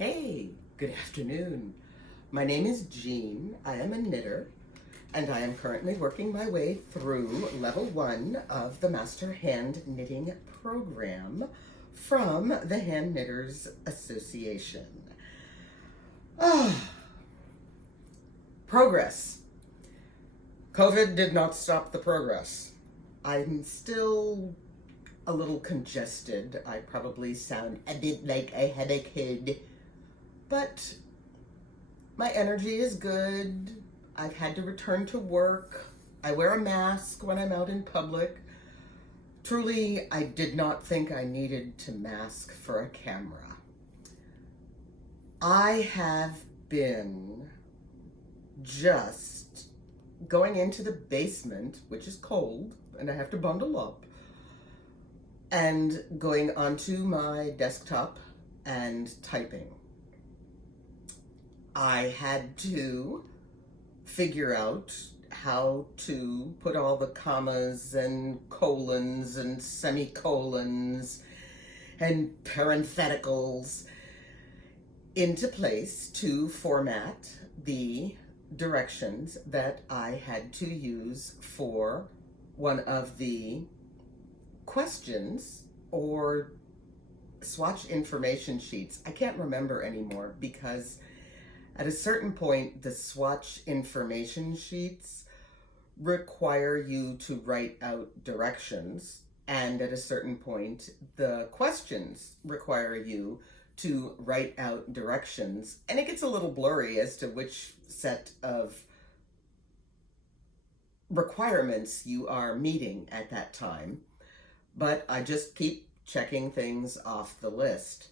Hey, good afternoon. My name is Jean. I am a knitter, and I am currently working my way through level 1 of the Master Hand Knitting program from the Hand Knitters Association. Progress. COVID did not stop the progress. I'm still a little congested. I probably sound a bit like I had a kid, but my energy is good. I've had to return to work. I wear a mask when I'm out in public. Truly, I did not think I needed to mask for a camera. I have been just going into the basement, which is cold, and I have to bundle up, and going onto my desktop and typing. I had to figure out how to put all the commas and colons and semicolons and parentheticals into place to format the directions that I had to use for one of the questions or swatch information sheets. I can't remember anymore because at a certain point, the swatch information sheets require you to write out directions, and at a certain point, the questions require you to write out directions, and it gets a little blurry as to which set of requirements you are meeting at that time, but I just keep checking things off the list.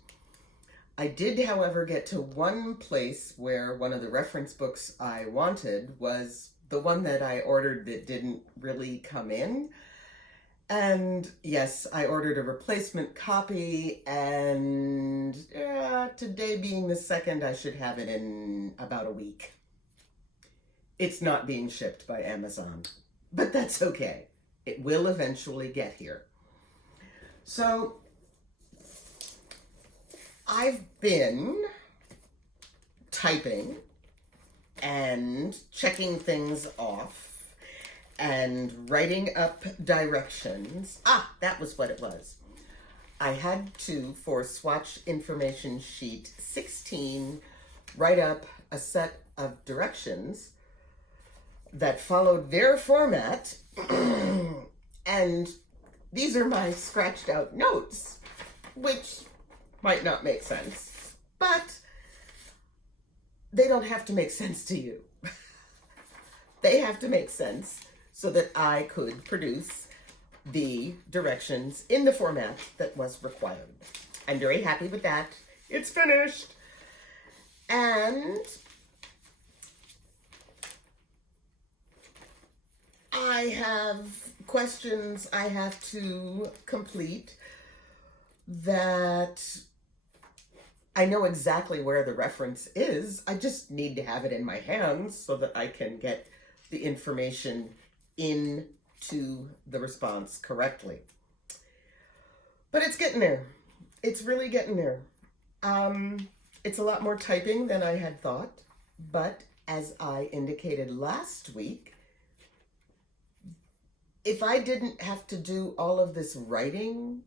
I did, however, get to one place where one of the reference books I wanted was the one that I ordered that didn't really come in. And yes, I ordered a replacement copy, and today being the 2nd, I should have it in about a week. It's not being shipped by Amazon, but that's okay. It will eventually get here. So I've been typing and checking things off and writing up directions. That was what it was. I had to, for swatch information sheet 16, write up a set of directions that followed their format. And these are my scratched out notes, which might not make sense, but they don't have to make sense to you. They have to make sense so that I could produce the directions in the format that was required. I'm very happy with that. It's finished. And I have questions I have to complete that I know exactly where the reference is. I just need to have it in my hands so that I can get the information into the response correctly. But it's getting there. It's really getting there. It's a lot more typing than I had thought, but as I indicated last week, if I didn't have to do all of this writing,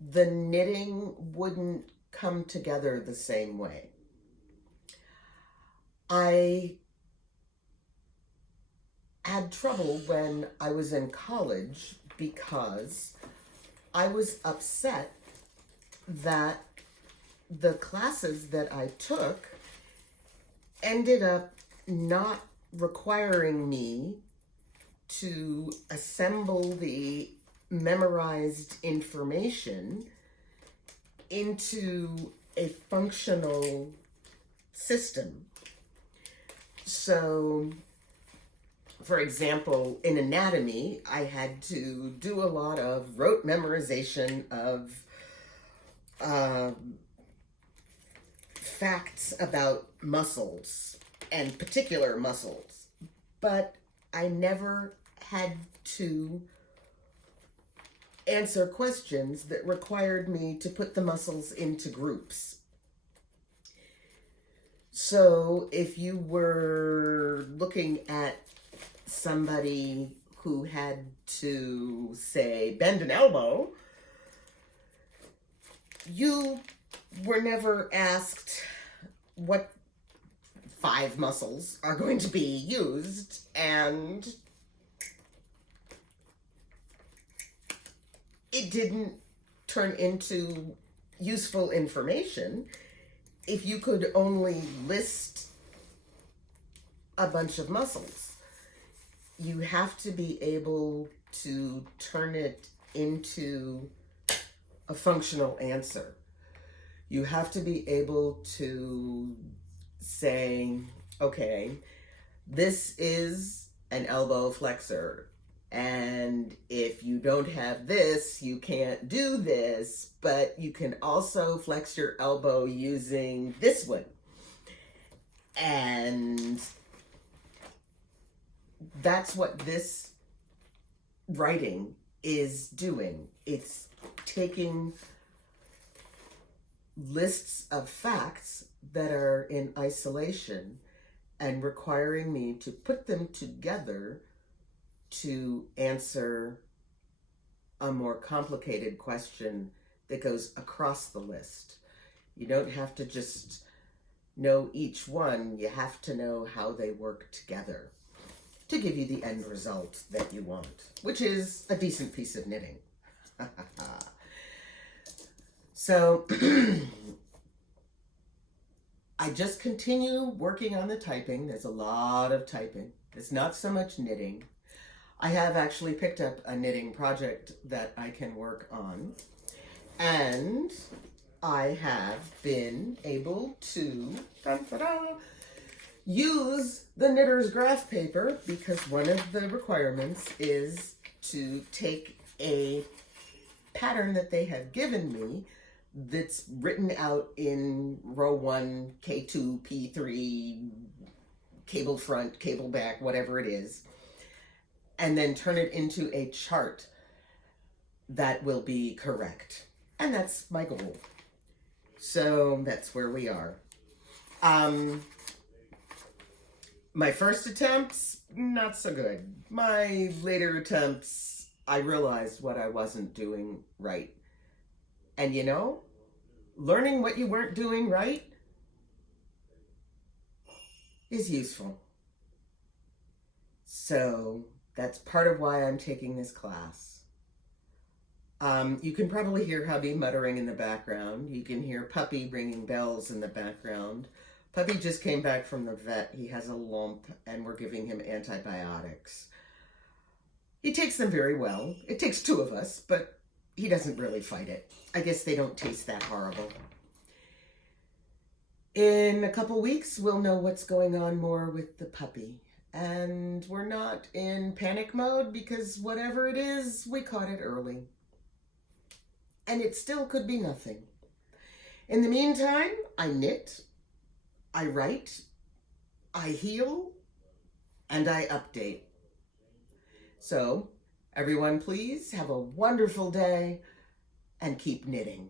the knitting wouldn't come together the same way. I had trouble when I was in college because I was upset that the classes that I took ended up not requiring me to assemble the memorized information into a functional system. So, for example, in anatomy, I had to do a lot of rote memorization of facts about muscles and particular muscles, but I never had to answer questions that required me to put the muscles into groups. So if you were looking at somebody who had to, say, bend an elbow, you were never asked what 5 muscles are going to be used, and it didn't turn into useful information if you could only list a bunch of muscles. You have to be able to turn it into a functional answer. You have to be able to say, okay, this is an elbow flexor, and if you don't have this, you can't do this, but you can also flex your elbow using this one. And that's what this writing is doing. It's taking lists of facts that are in isolation and requiring me to put them together to answer a more complicated question that goes across the list. You don't have to just know each one, you have to know how they work together to give you the end result that you want, which is a decent piece of knitting. So I just continue working on the typing. There's a lot of typing. There's not so much knitting. I have actually picked up a knitting project that I can work on, and I have been able to use the knitter's graph paper, because one of the requirements is to take a pattern that they have given me that's written out in row 1, K2, P3, cable front, cable back, whatever it is, and then turn it into a chart that will be correct. And that's my goal. So that's where we are. My first attempts, not so good. My later attempts, I realized what I wasn't doing right. And you know, learning what you weren't doing right is useful. So that's part of why I'm taking this class. You can probably hear hubby muttering in the background. You can hear puppy ringing bells in the background. Puppy just came back from the vet. He has a lump and we're giving him antibiotics. He takes them very well. It takes 2 of us, but he doesn't really fight it. I guess they don't taste that horrible. In a couple weeks, we'll know what's going on more with the puppy. And we're not in panic mode because whatever it is, we caught it early. And it still could be nothing. In the meantime, I knit, I write, I heal, and I update. So, everyone, please have a wonderful day and keep knitting.